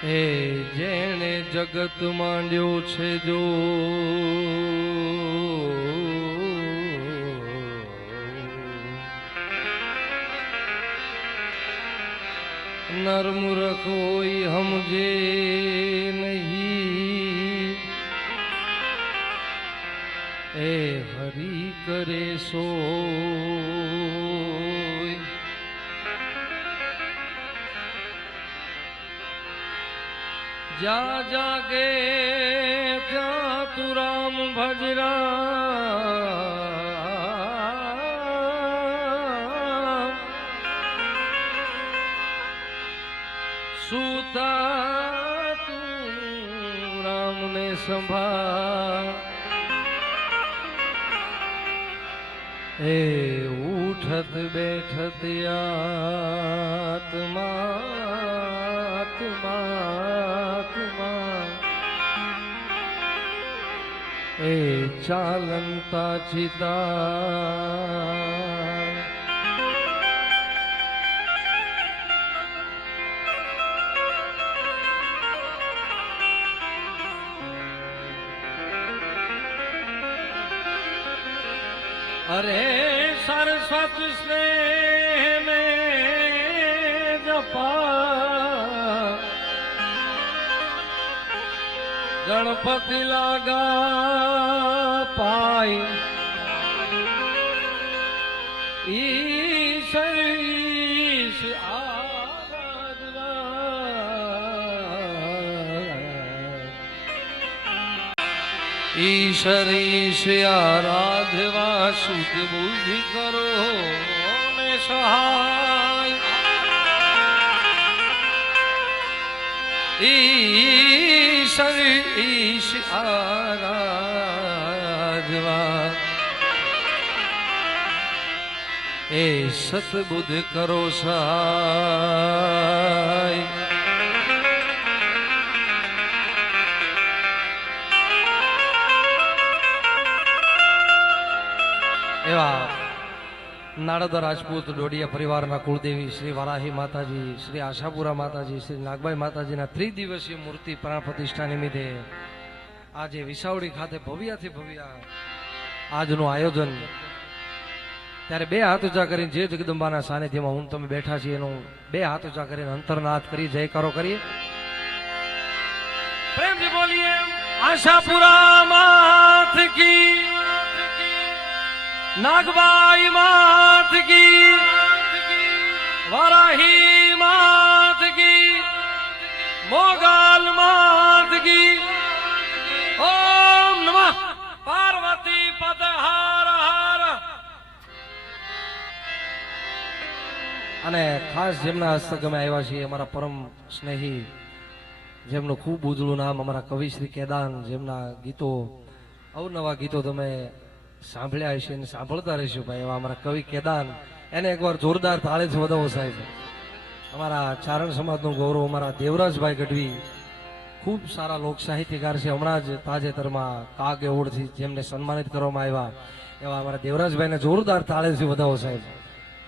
હે જેણે જગત માંડ્યો છે જો નરમૂરખ હોય સમજે નહીં એ હરી કરે સોય જા જાગે ત્યાં તું રામ ભજરા સુતા તું રામ ને સંભાળ એ ઉઠત બેઠત આત્મા એ ચાલંતા ચિતા अरे सरस्वत स्नेह में जपा गणपति लागा पाई ईश ईश ईश्वर ईश आराधवा सुख बुद्धि करो ने सहाय ईश्वर ईश आराधवा ए सतबुद्ध करो सहाय એવા નારદ રાજપૂત ડોડિયા પરિવારના કુળદેવી શ્રી વારાહી માતાજી, શ્રી આશાપુરા માતાજી, શ્રી નાગબાઈ માતાજીના ત્રિદિવસીય મૂર્તિ પ્રાણ પ્રતિષ્ઠા નિમિત્તે આજે વિસાવડી ખાતે ભવ્યાથી ભવ્ય આજનું આયોજન. ત્યારે બે હાથ ઊંચા કરીને જે જગદંબાના સાનિધ્યમાં હું તમે બેઠા છીએ એનું બે હાથ ઊંચા કરીને અંતરનાદ કરી જયકારો કરીએ. પ્રેમથી બોલીએ આશાપુરા માત કી, नागबाई मात की, वाराही मात की, मोगल मात की. ओम नमः पार्वती पद हर हर. અને ખાસ જેમના હસ્તક અમે આવ્યા છીએ અમારા પરમ સ્નેહી, જેમનું ખૂબ ઉજળું નામ અમારા કવિ શ્રી કેદાન, જેમના ગીતો અવનવા ગીતો તમે સાંભળ્યા હશે અને સાંભળતા રહીશું ભાઈ, એવા અમારા કવિ કેદાન, એને એકવાર જોરદાર તાળીથી વધાવો સાહેબ. અમારા ચારણ સમાજનું ગૌરવ અમારા દેવરાજભાઈ ગઢવી, ખૂબ સારા લોક સાહિત્યકાર છે. હમણાં જ તાજેતરમાં કાગ એવોર્ડથી જેમને સન્માનિત કરવામાં આવ્યા એવા અમારા દેવરાજભાઈને જોરદાર તાળીથી વધાવો સાહેબ.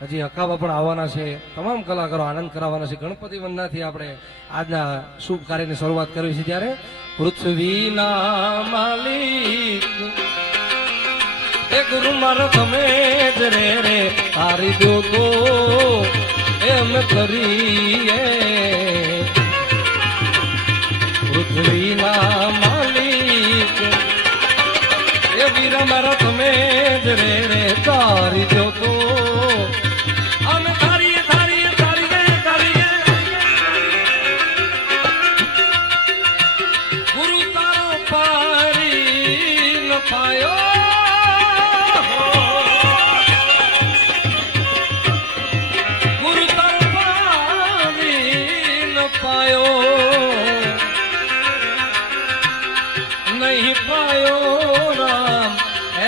હજી હકાવા પણ આવવાના છે, તમામ કલાકારો આનંદ કરાવવાના છે. ગણપતિ વંદનાથી આપણે આજના શુભ કાર્યની શરૂઆત કરવી છે. ત્યારે પૃથ્વીના માલિક એક રૂમાર તમે જ રે તારી દો તો એમ કરીએ. પૃથ્વીના માલિક એ વીરમાર તમે જ રે તારી દો તો અમે તારીએ તારીએ તારીએ તારીએ. ગુરુ તારો પારી ન પાયો, નહીં પાયો રામ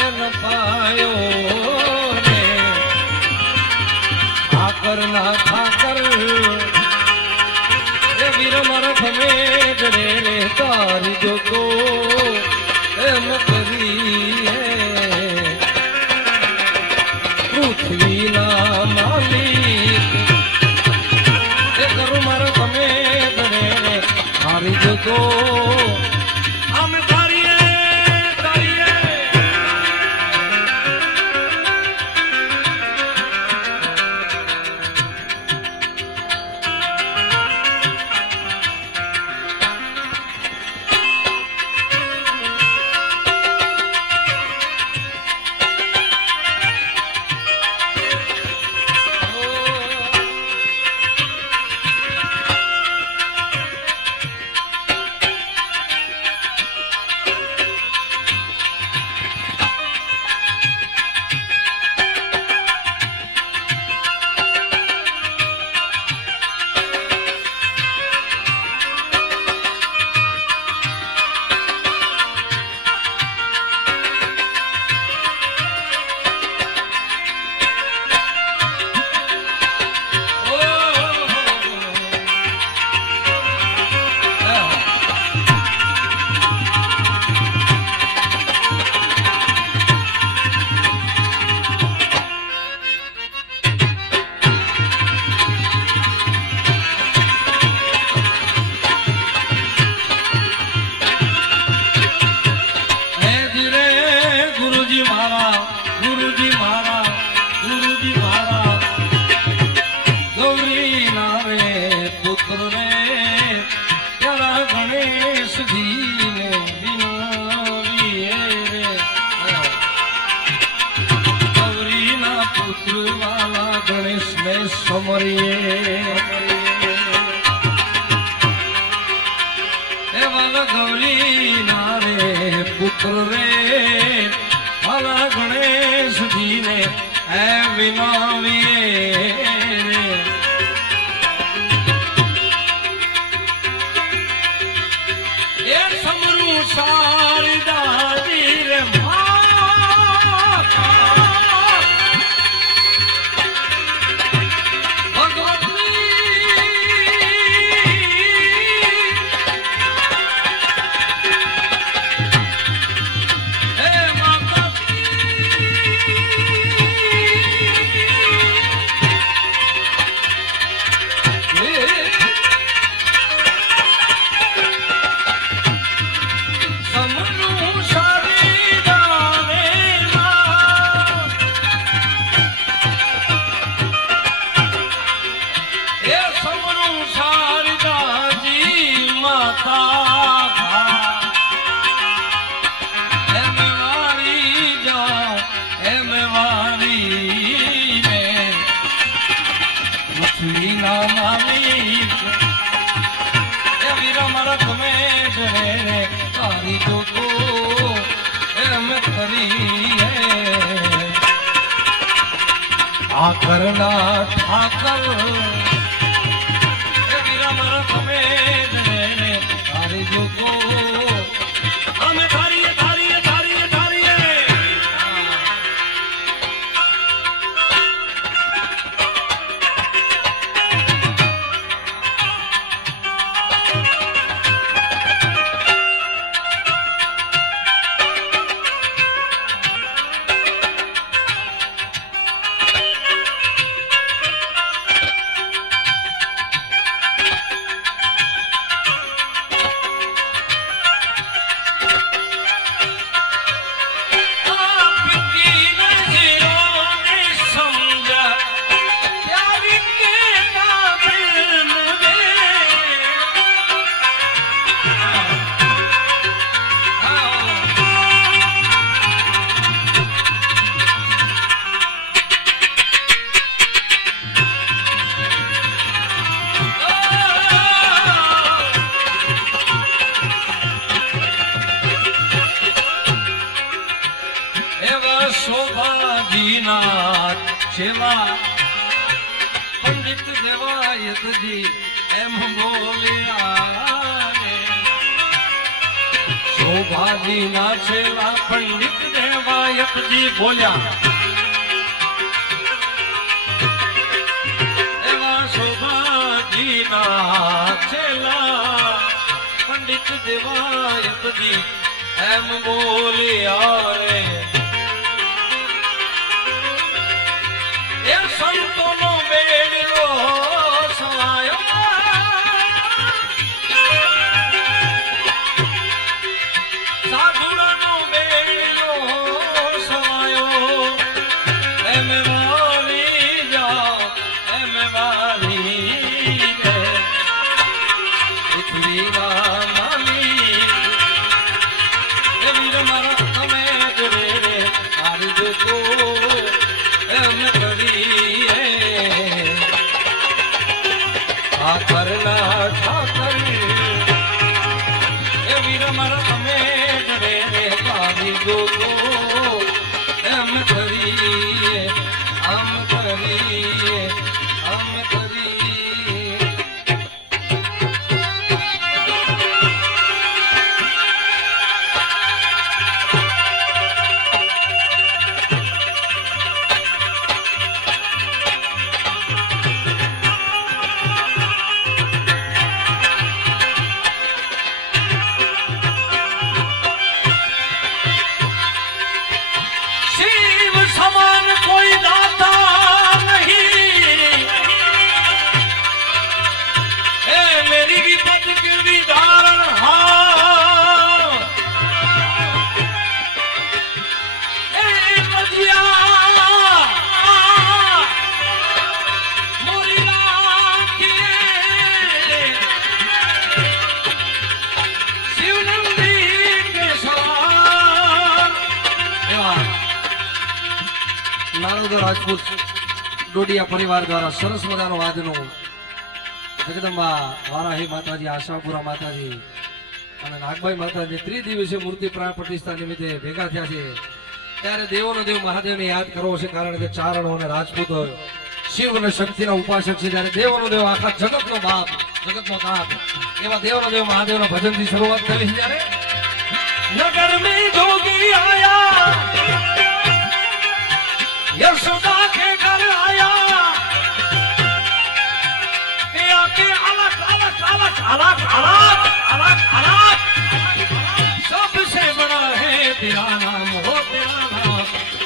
એમ પાયો ને જોતો આમ તારીએ ગૌરી નારે પુત્ર રે ભલા ગણેશજી ને એ વિનાવીએ રે એ સમરું શારદાજી રે કરના ઠાકર વીરા મારા તમે તારી જોતો અમે તારીએ તારીએ તારીએ તારીએ પંડિત દેવાયતજી એમ બોલ્યા શોભાજી ના છેલા પંડિત દેવાયતજી બોલ્યા એવા શોભાજી ના છેલા પંડિત દેવાયતજી એમ બોલ્યા રે સંતોનો બેડલો સવાયો ઠાકરના ઠાકર એ વીર મારા તમે રે રે પાવી ગોગો એમ કરીએ આમ કરીએ આમ કરીએ રાજપૂત ડોડિયા પરિવાર દ્વારા સરસ મજાનો વાદનું જગદંબા વારાહી માતાજી આશાપુરા માતાજી અને નાગભાઈ માતાજી ત્રિદિવસીય મૂર્તિ પ્રાણ પ્રતિષ્ઠા નિમિત્તે ભેગા થયા છે ત્યારે દેવોનો દેવ મહાદેવને યાદ કરવો છે કારણ કે ચારણો અને રાજપૂતો શિવ અને શક્તિના ઉપાસક છે ત્યારે દેવોનો દેવ આખા જગતનો બાપ જગતનો તાત એવા દેવનો દેવ મહાદેવના ભજનથી શરૂઆત કરી છે ત્યારે નગર મે જોગી આયા यशोदा के घर आया आके अलग अलग अलग अलग अलग अलग अलग सबसे बड़ा है तेरा नाम हो तेरा नाम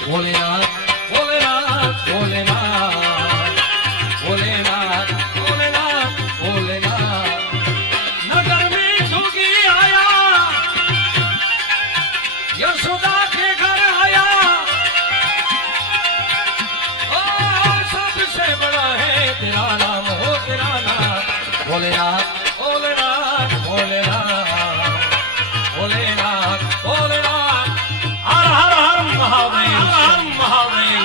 भोलेनाथ भोलेनाथ भोलेनाथ भोलेनाथ भोलेनाथ भोलेनाथ नगर में जोगी आया यशोदा के घर आया तेरा नाम हो तेरा नाम भोलेनाथ भोलेनाथ भोलेनाथ भोलेनाथ भोलेनाथ हर हर हर महादेव हर महादेव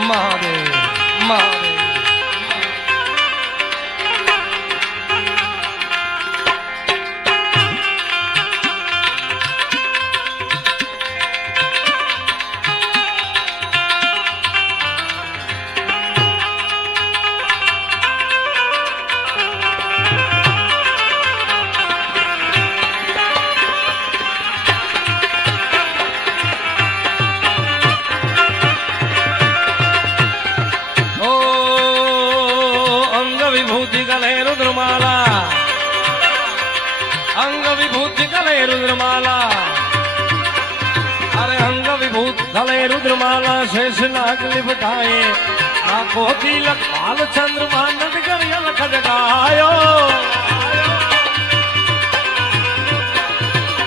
Mother, mother. अंग विभूति गले रुद्रमाला अरे अंग विभूत गले रुद्रमाला शेष नाग लिपटाए आंखों तिलक बाल चंद्रमा नटकर यलख जगायो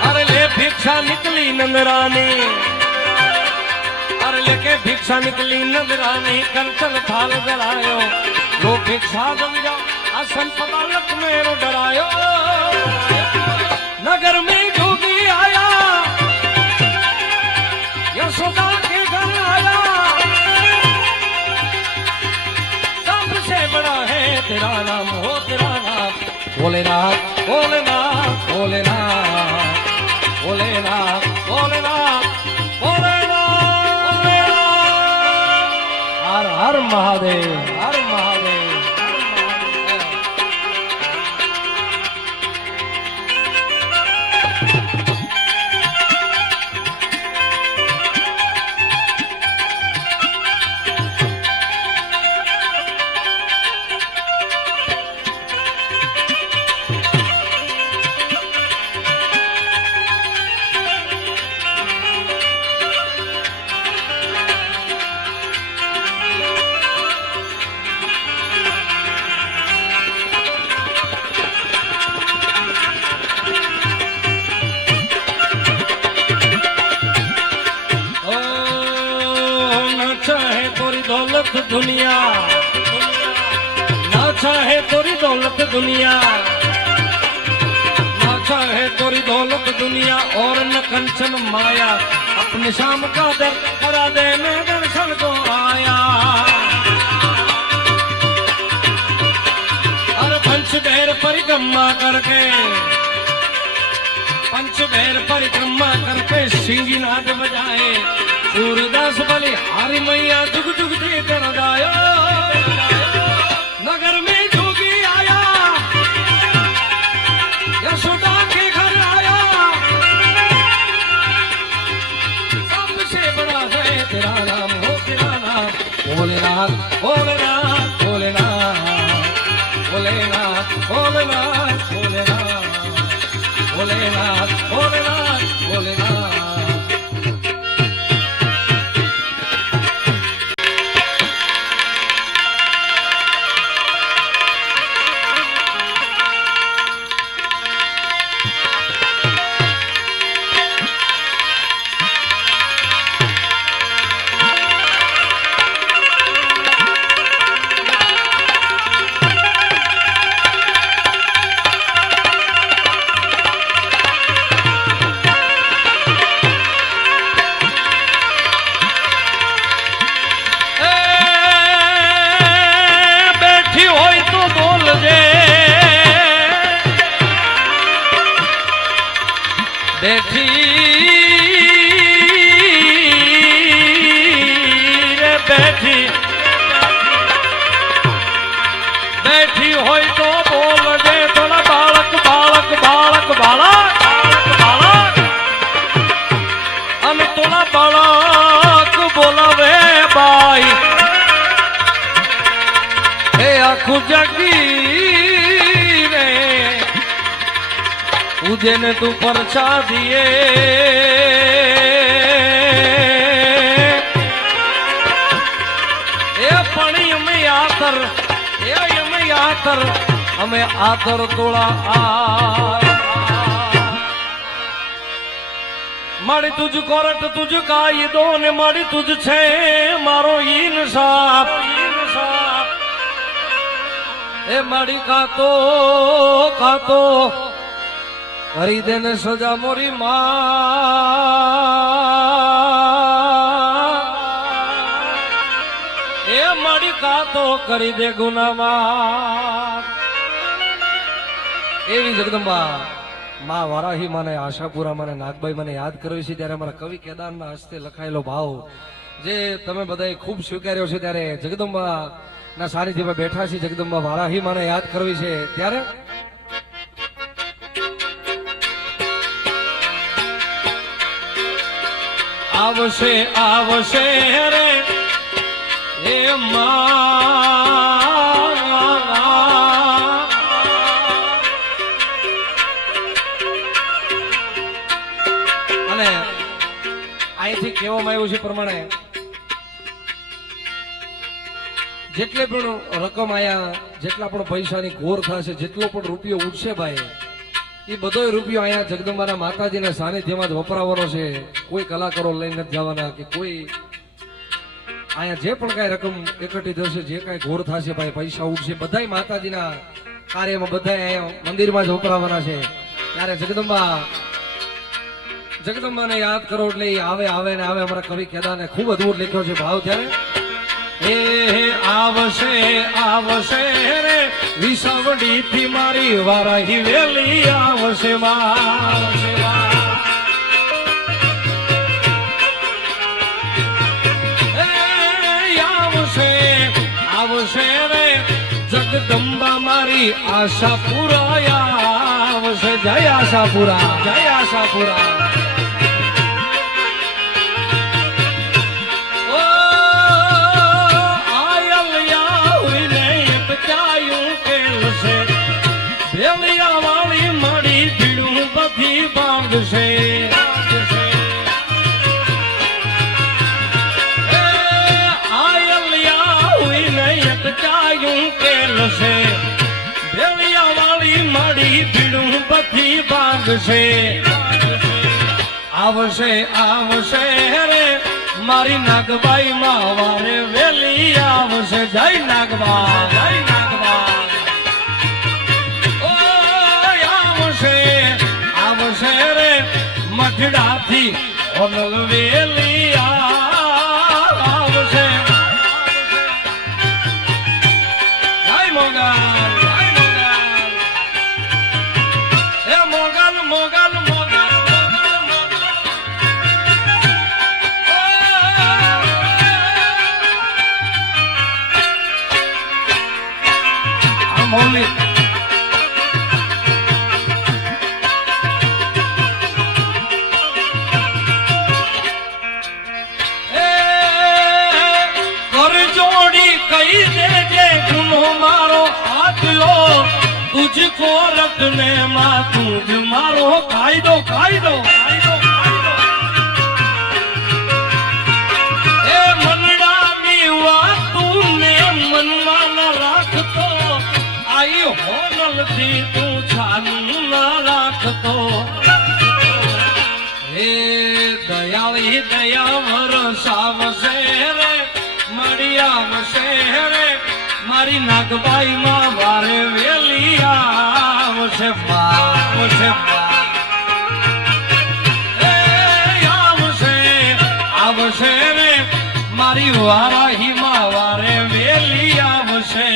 अरे ले भिक्षा निकली नंदरानी अरे लेके भिक्षा निकली नंदरानी कंचन थाल जलायो लो भिक्षा जम जाओ आसन पतालक मेरो डरायो नगर में जोगी आया यशोदा के घर आया सबसे बड़ा है तेरा नाम हो तेरा नाम भोलेनाथ भोलेनाथ भोलेनाथ भोलेनाथ भोलेनाथ भोलेनाथ हर हर महादेव हर महादेव दौलत दुनिया, ना चाहे तेरी दौलत दुनिया, ना चाहे तेरी दौलत दुनिया और न कंचन माया, अपने शाम का दर करा दे मैं दर्शन को आया। और पंचबेर परिक्रमा करके, पंचबेर परिक्रमा करके सिंगीनाद बजाए, सूरदास बलि हारी मैया जुग जुग दे कर गायो। नगर में जोगी आया, यशोदा के घर आया, सबसे बड़ा है तेरा नाम, हो तेरा नाम भोलेनाथ भोलेनाथ भोलेनाथ भोलेनाथ भोलेनाथ भोलेनाथ भोलेनाथ भोलेनाथ भोलेनाथ। बैठी रे बैठी, बैठी होई तो बोल दे थोड़ा बालक बालक बालक बालक बालक, अन थोड़ा बालक बोलावे बाई, हे आखू जगी उजेने तू परछा दिए, ए पानी हमें आतर, ए हमें आतर, हमें आतर तोड़ा आ माड़ी तुझ कोरट तुझ का ये दो ने माड़ी तुझ छे मारो इंसाफ, ए माड़ी का तो हरी दिन सजा मोरी माँ, ए माड़ी का तो करी दे गुनामाफ। एवी जगदंबा माँ वाराही माने आशापुरा माने नागबाई माने याद करवी छे त्यारे मारा कवि केदाરના હસ્તે લખાયેલો ભાવ જે તમે બધાએ ખૂબ સ્વીકાર્યો છે, ત્યારે જગદંબા ના સાનિધ્યમાં બેઠા છે, જગદંબા વારાહી માને યાદ કરવી છે ત્યારે आवशे आवशे रे हे અને અહીંથી કહેવામાં આવ્યું છે પ્રમાણે જેટલે પણ રકમ આયા, જેટલા પણ પૈસાની ઘોર થશે, જેટલો પણ રૂપિયો ઉઠશે ભાઈ, એ બધો રૂપિયો અહીંયા જગદંબાના માતાજીના સાનિધ્યમાં જ વપરાવાનો છે. કોઈ કલાકારો લઈને જવાના કે કોઈ અહીંયા જે પણ કાંઈ રકમ એકઠી થશે, જે કાંઈ ઘોર થશે ભાઈ, પૈસા ઉઠશે, બધા માતાજીના કાર્યમાં બધા અહીંયા મંદિરમાં જ વપરાવાના છે. ત્યારે જગદંબાને યાદ કરો એટલે આવે આવે ને આવે. અમારા કવિ કેદારને ખૂબ અદભુત લખ્યો છે ભાવ. ત્યારે એ આવશે આવશે રે વિસાવડી થી મારી વારાહી વેલી આવશે આવશે આવશે રે જગદંબા મારી આશાપુરા આવશે. જય આશાપુરા, જય આશાપુરા. આવશે આવશે રે મારી નાગબાઈ માં વારે વેલી આવશે જય નાગબા જય નાગબા ઓ આવશે આવશે રે મઠડાથી ઓનલ વેલી આવશે જય મોગલ એ મોગલ મોગલ મોગલ મોલી तुझको रखने मां तुझ मारो कायदो कायदो ए मनडानी वातूने मनमा न રાખતો आई होनल थी तू छानू न રાખતો हे दयाली दया वरसावसे रे मड़ियावसे रे મારી નાગબાઈ માં વારે વેલી આવશે આવશે આવશે આવશે રે મારી વારાહી માં વારે વેલી આવશે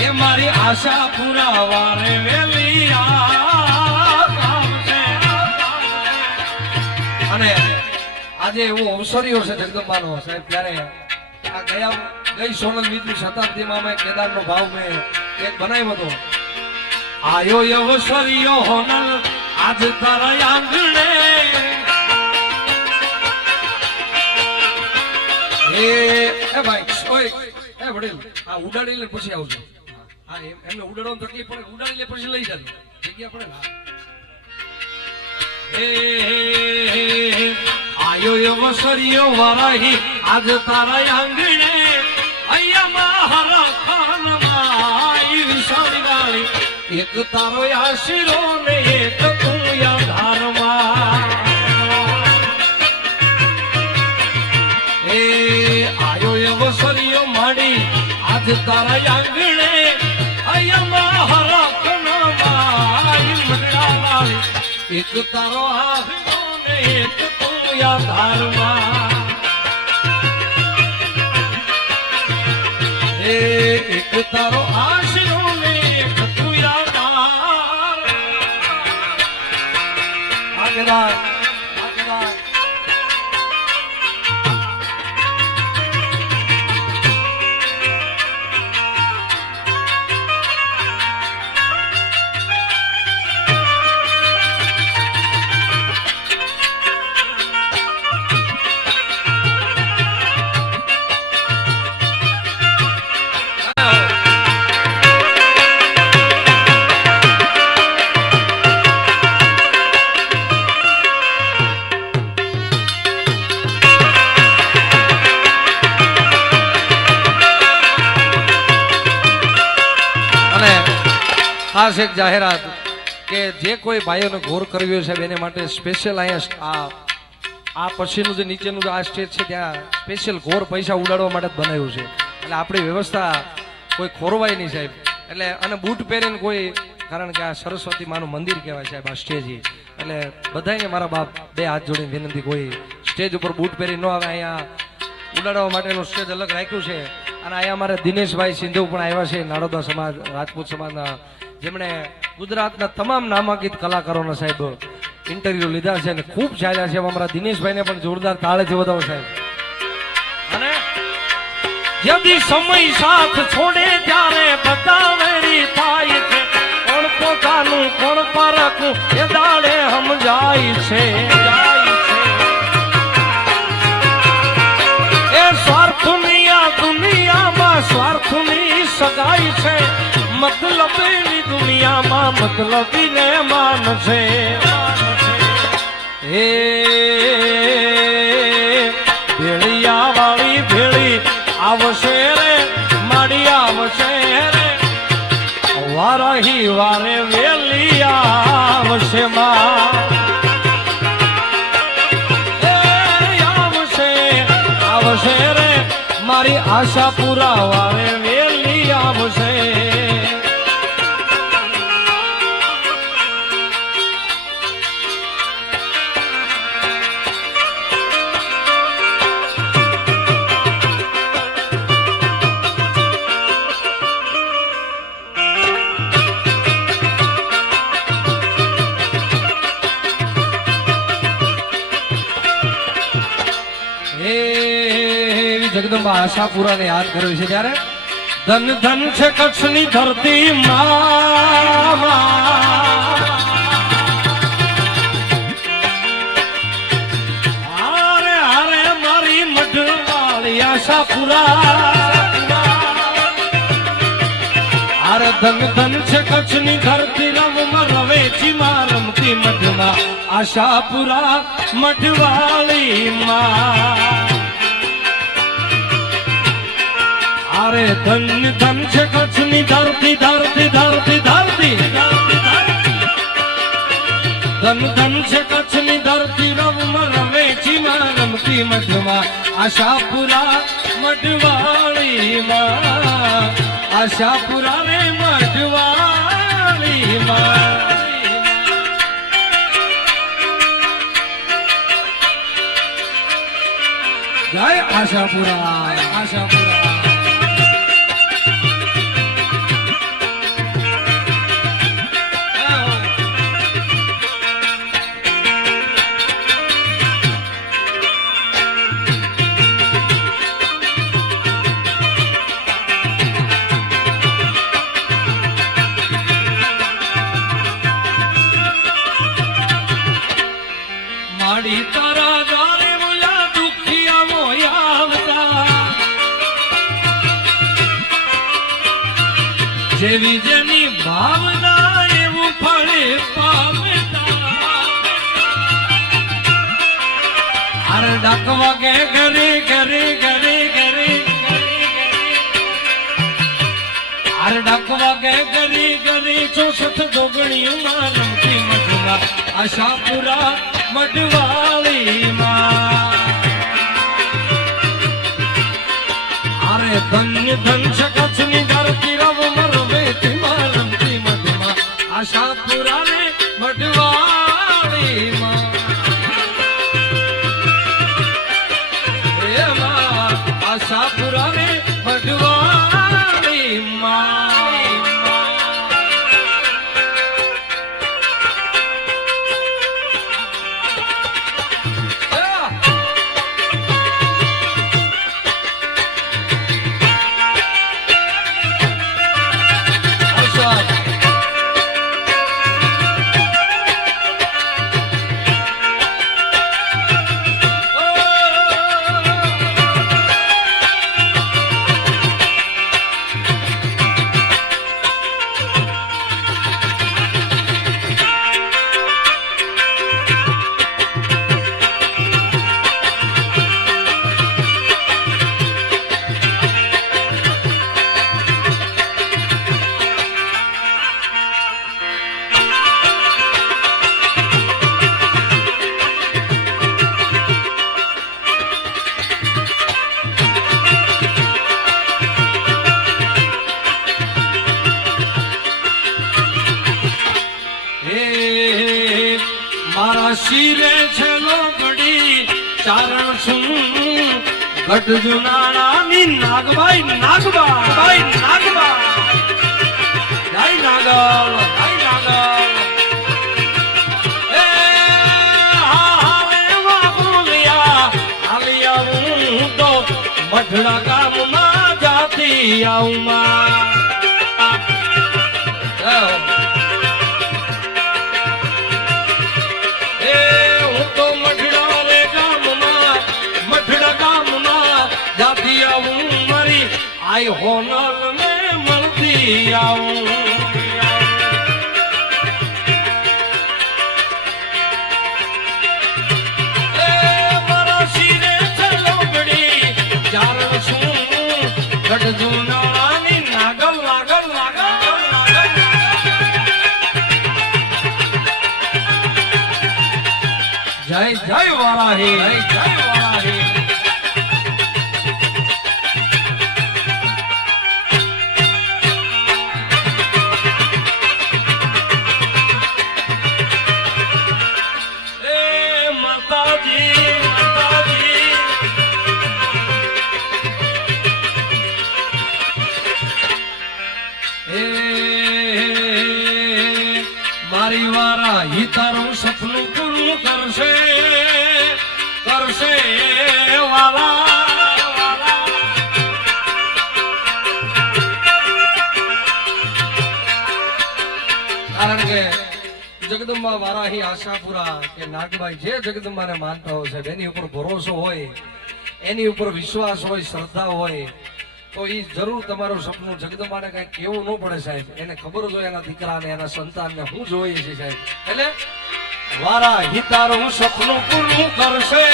એ મારી આશા પૂરા વારે વેલી આવશે અને આજે એવો અવસર્યો છે જગદંબાનો સાહેબ ત્યારે આ ગઈ સોનલ મિત્રી શતાબ્દીમાં મેં કેદારનો ભાવ મેં એક બનાવ્યો હતો આયો અવસર્યો હોનલ આજ તારા આંગણે એ ભાઈ ઓય એ વડીલ આ ઉડાડી લે પછી આવજો હા એમને ઉડાડવાની તકલીફ પડે ઉડાડી લે પછી લઈ જાજો જગ્યા પડે ને આયો અવસર્યો વારાહી આજ તારા આંગણે એક તારો આશીરો ને એક તું ધારમાં એ આયો અવસર્યો માડી આજ તારા આંગણે એક તારો આશીરો ને એક તું ધારમાં એક તારો આશરો ને એક તું યાદાર આગેદાર આગેદાર ખાસ એક જાહેરાત કે જે કોઈ ભાઈઓને ઘોર કર્યો છે એને માટે સ્પેશિયલ અહીંયા આ પછીનું જે નીચેનું આ સ્ટેજ છે ત્યાં સ્પેશિયલ ઘોર પૈસા ઉડાડવા માટે બનાવ્યું છે એટલે આપણી વ્યવસ્થા કોઈ ખોરવાય નહીં સાહેબ એટલે અને બૂટ પહેરીને કોઈ કારણ કે આ સરસ્વતી માનું મંદિર કહેવાય સાહેબ આ સ્ટેજ એટલે બધાને મારા બાપ બે હાથ જોડીને વિનંતી કોઈ સ્ટેજ ઉપર બૂટ પહેરી ન આવે અહીંયા ઉડાડવા માટેનું સ્ટેજ અલગ રાખ્યું છે અને અહીંયા અમારે દિનેશભાઈ સિંધુ પણ આવ્યા છે નાડોદા સમાજ રાજપૂત સમાજના જેમણે ગુજરાતના તમામ નામાંકિત કલાકારોના સાહેબ ઇન્ટરવ્યુ લીધા છે અને ખૂબ ચાલ્યા છે અમારા દિનેશભાઈને પણ જોરદાર તાળેથી વધાવો સાહેબ અને જદી સમય સાથ છોડે ત્યારે બતાવેરી થાય છે કોણ પોતાનું કોણ પરખું એ દાડે સમજાય છે એ સ્વાર્થની આ દુનિયામાં સ્વાર્થની સગાઈ છે મતલબની દુનિયામાં મતલબીને માન છે એ ભેળિયા વાળી ભેળી આવશે રે માડી આવશે રે વારહી વારે વેલી આવશે માં આવશે રે મારી આશાપુરા વારે વેલી આવશે. જગદંબા આશાપુરાને યાદ કર્યું છે ત્યારે ધન ધન છે કચ્છની ધરતી માં. હારે હારે મારી મઢવાળી આશાપુરા. હારે ધન ધન છે કચ્છની ધરતી રવમાં રવેચી માં રમતી મઢમાં આશાપુરા મઢવાળી માં. અરે ધન ધન છે કચ્છની ધરતી ધરતી ધરતી ધરતી. ધન ધન છે કચ્છની ધરતી રવમાં રવેચી માં રમતી મઢમાં આશાપુરા મઢવાળી માં. આશાપુરા રે મઢવાળી માં. જય આશાપુરા આશાપુરા. માડી તારા ગારે મુલા દુખિયા મોયા આવતા. જેવી જેની ભાવના એવું ફળે પામતા. અરે ડાકવા કે ઘરે ઘરે ઘરે ઘરે. અરે ડાકવા કે ઘરે ઘરે 64 જોગણીઓમાં રમતી મઢમાં આશાપુરા મઢવાળી માં. અરે ધન ધન છે કચ્છની ધરતી રવમાં રવેચી માં રમતી મઢમાં આશાપુરા રે મઢવાળી માં. આશાપુરા રે મઢવાળી માં. મારા શિરે છે લોગડી ચારણ છું ગઢ જુનાણાની નાગબાઈ નાગબાઈ નાગબા. જય નાગલ જય નાગલ. એ હાલે વાગુલિયા આલિયા હું તો મઢડા ગામમાં જાતી આવું માં. આઈ હોનલ ને મળતી આવું. મારા શિરે છે લોગડી ચારણ છું ગઢ જુનાણાની નાગલ નાગલ નાગલ નાગલ. જય જય વારાહી જય જય વારાહી. એ મારી વારા ઈ તારું સપનું પૂરું કરશે કરશે વાલા કારણ કે જગદંબા વારાહી આશાપુરા કે નાગબાઈ જે જગદંબાને માનતા હોય છે એની ઉપર ભરોસો હોય એની ઉપર વિશ્વાસ હોય શ્રદ્ધા હોય તો એ જરૂર તમારું સપનું જગદંબાને કઈ કેવું ન પડે સાહેબ એને ખબર જ હોય એના દીકરાને એના સંતાનને શું જોઈએ છે સાહેબ એટલે વારાહી તારું સપનું પૂરું કરશે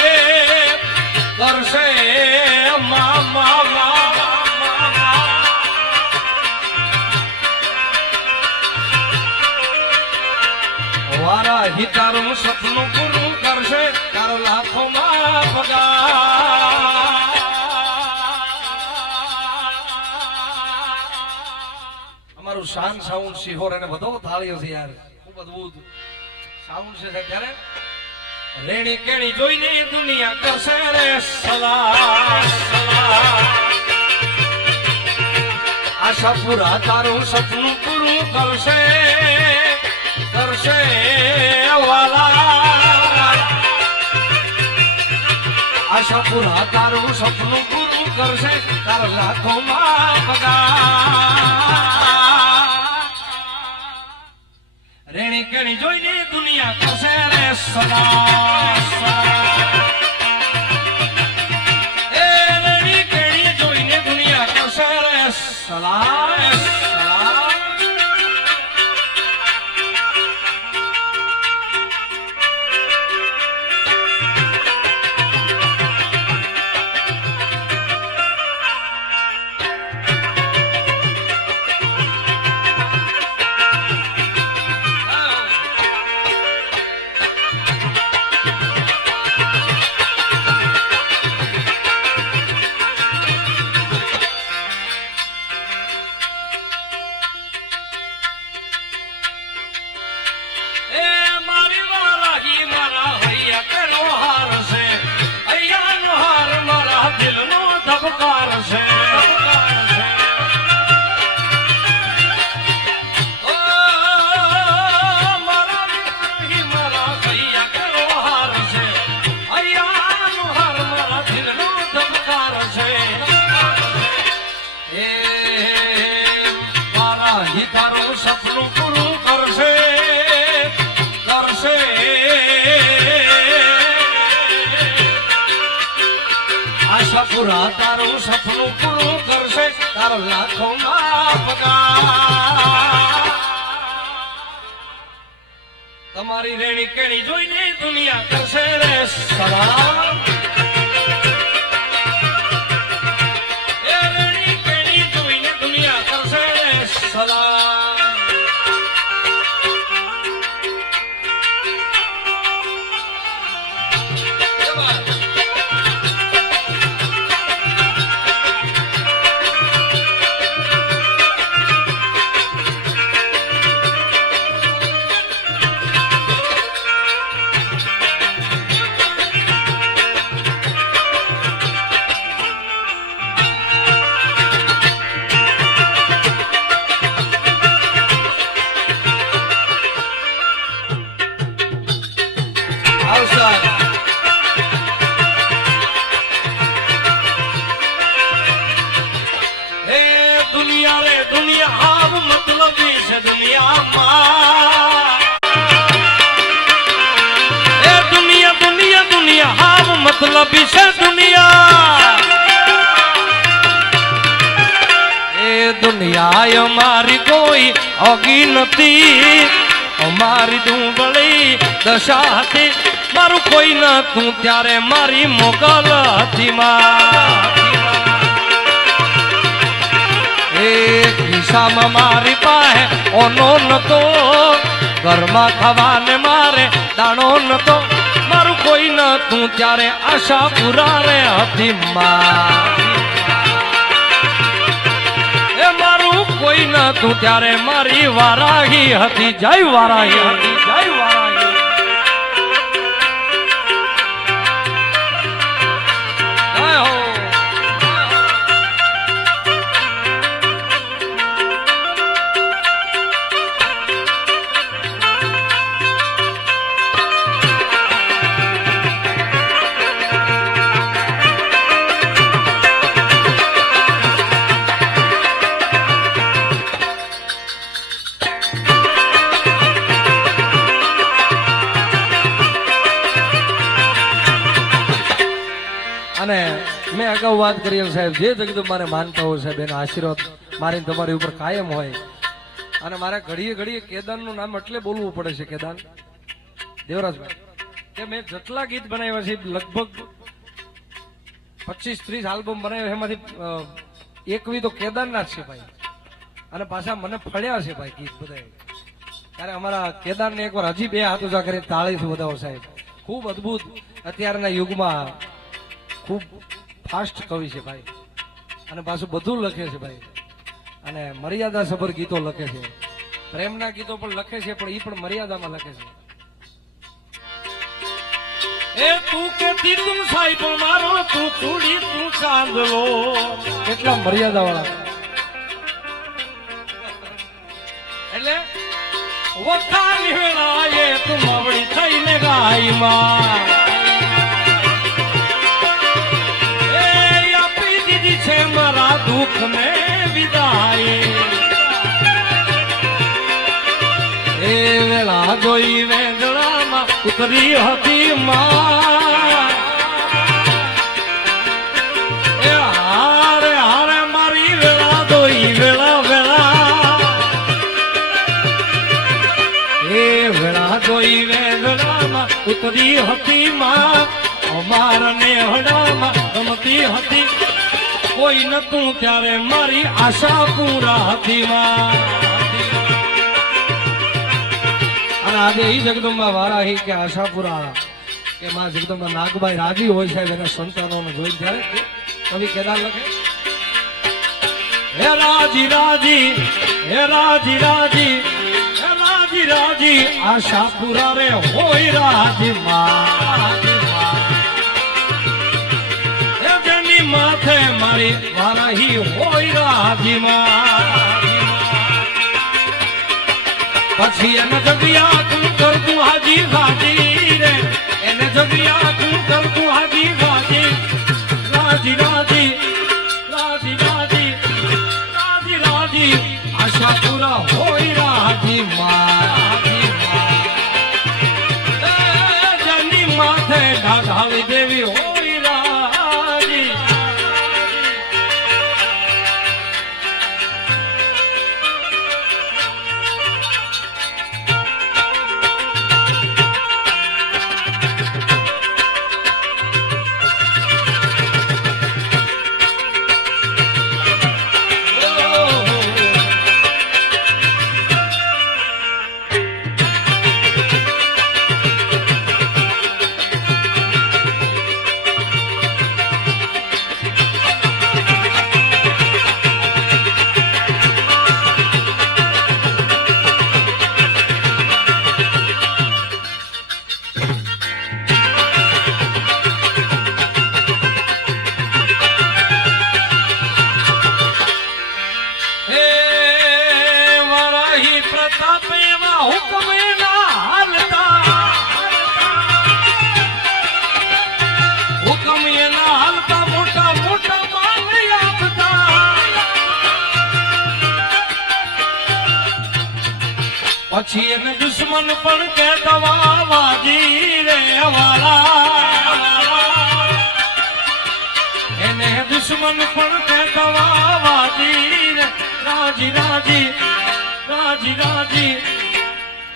કરશે વારાહી તારું સપનું પૂરું કરશે તારો લાખોમાં પગાર અમારું શાન સાઉન્ડ સિહોર એને બધો થાળ્યો છે યાર ખૂબ અદભુત સાઉન્ડ છે ત્યારે રેણી કેણી જોઈને દુનિયા કરશે રે સલાહ આશાપુરા તારું સપનું પૂરું કરશે કરશે વાલા આશાપુરા તારું સપનું પૂરું કરશે તારા લાખોમાં પગાર રેણી કેણી જોઈને દુનિયા કરશે રે સદા એ રેણી કેણી જોઈને દુનિયા કરશે રે સલા સપનું પૂરું કરશે કરશે આશાપુરા તારું સપનું પૂરું કરશે તારો લાખોમાં પગાર તમારી રેણી કેણી જોઈને દુનિયા કરશે રે સલામ એ રેણી કેણી જોઈને દુનિયા કરશે રે સલામ दुनिया रे दुनिया आप मतलब से दुनिया ए दुनिया दुनिया दुनिया आप मतलब से दुनिया ए दुनिया हमारी कोई होगी नती हमारी दुबળી દશા હતી મારું કોઈ ન તું ત્યારે મારી મોગલ હતી માં એક હિસામાં મારી પાસે ઓનો નતો ઘરમાં ખાવાને મારે દાણો નતો મારું કોઈ ન તું ત્યારે આશા પૂરા રે હતી માં એ મારું કોઈ ન તું ત્યારે મારી વારાહી હતી જય વારાહી હતી જય વારાહી જય હો અગાઉ વાત કરી સાહેબ, જે જગદંબાને માનતા હોય સાહેબ એના આશીર્વાદ મારી તમારી ઉપર કાયમ હોય. અને મારે ઘડીએ ઘડીએ કેદારનું નામ એટલે બોલવું પડે છે, કેદાર દેવરાજભાઈ, કે મેં જેટલા ગીત બનાવ્યા છે લગભગ 25-30 આલ્બમ બનાવ્યા, એમાંથી 21 તો કેદારના જ છે ભાઈ. અને પાછા મને ફળ્યા છે ભાઈ ગીત બધા. ત્યારે અમારા કેદારને એકવાર હજી 2 હાથ ઊંચા કરીને તાળીથી વધાવો સાહેબ. ખૂબ અદભુત અત્યારના યુગમાં ખૂબ ફાસ્ટ કવિ છે ભાઈ, અને પાછું બધું લખે છે ભાઈ. અને મર્યાદા સભર ગીતો લખે છે, પ્રેમના ગીતો પણ લખે છે, પણ એ પણ મર્યાદામાં લખે છે. એ તું કેતી તું સાહેબ મારો, તું ચૂડી તું ચાંદલો, કેટલા મર્યાદા વાળા. એટલે વખાની વેળાએ તું માવડી થઈને ગાયમાં એ આપી દીધી છે મારા દુઃખ ને વિદાય. એ વેળા જોઈ વેંગળામાં ઉતરી હતી માં, એ હારે હારે મારી વેળા જોઈ વેળા વેળા, એ વેળા જોઈ વેંગળામાં ઉતરી હતી માં, અમારને હડામાં રમતી હતી, કોઈ નતું ત્યારે મારી આશા પૂરા હતી માં. આજે ઈ જગદંબા વારાહી કે આશાપુરા કે માં જગદંબા નાગબાઈ રાજી હોય સાહેબ એના સંતાનોને જોઈ. ત્યારે કવિ કેદાર લખે, હે રાજી રાજી, હે રાજી રાજી, હે રાજી રાજી, આશાપુરા રે હોય રાજી માં. હે જેની માથે મારી વારાહી હોય રાજી માં. પછી એને જગ્યા તું કરતું હાજી ગાજી રે, એને જગ્યા તું કરતું હાજી ગાજી. રાજી રાજી, રાજી રાજી, રાજી રાજી, આશાપુરા હોય રાજી માં. જેની માથે ઢાઢાવી દેવી હોય રાજી. પછી એને દુશ્મન પણ કે દવા વાજી રે વાલા, એને દુશ્મન પણ કે દવા વાજી રે. રાજી રાજી, રાજી રાજી,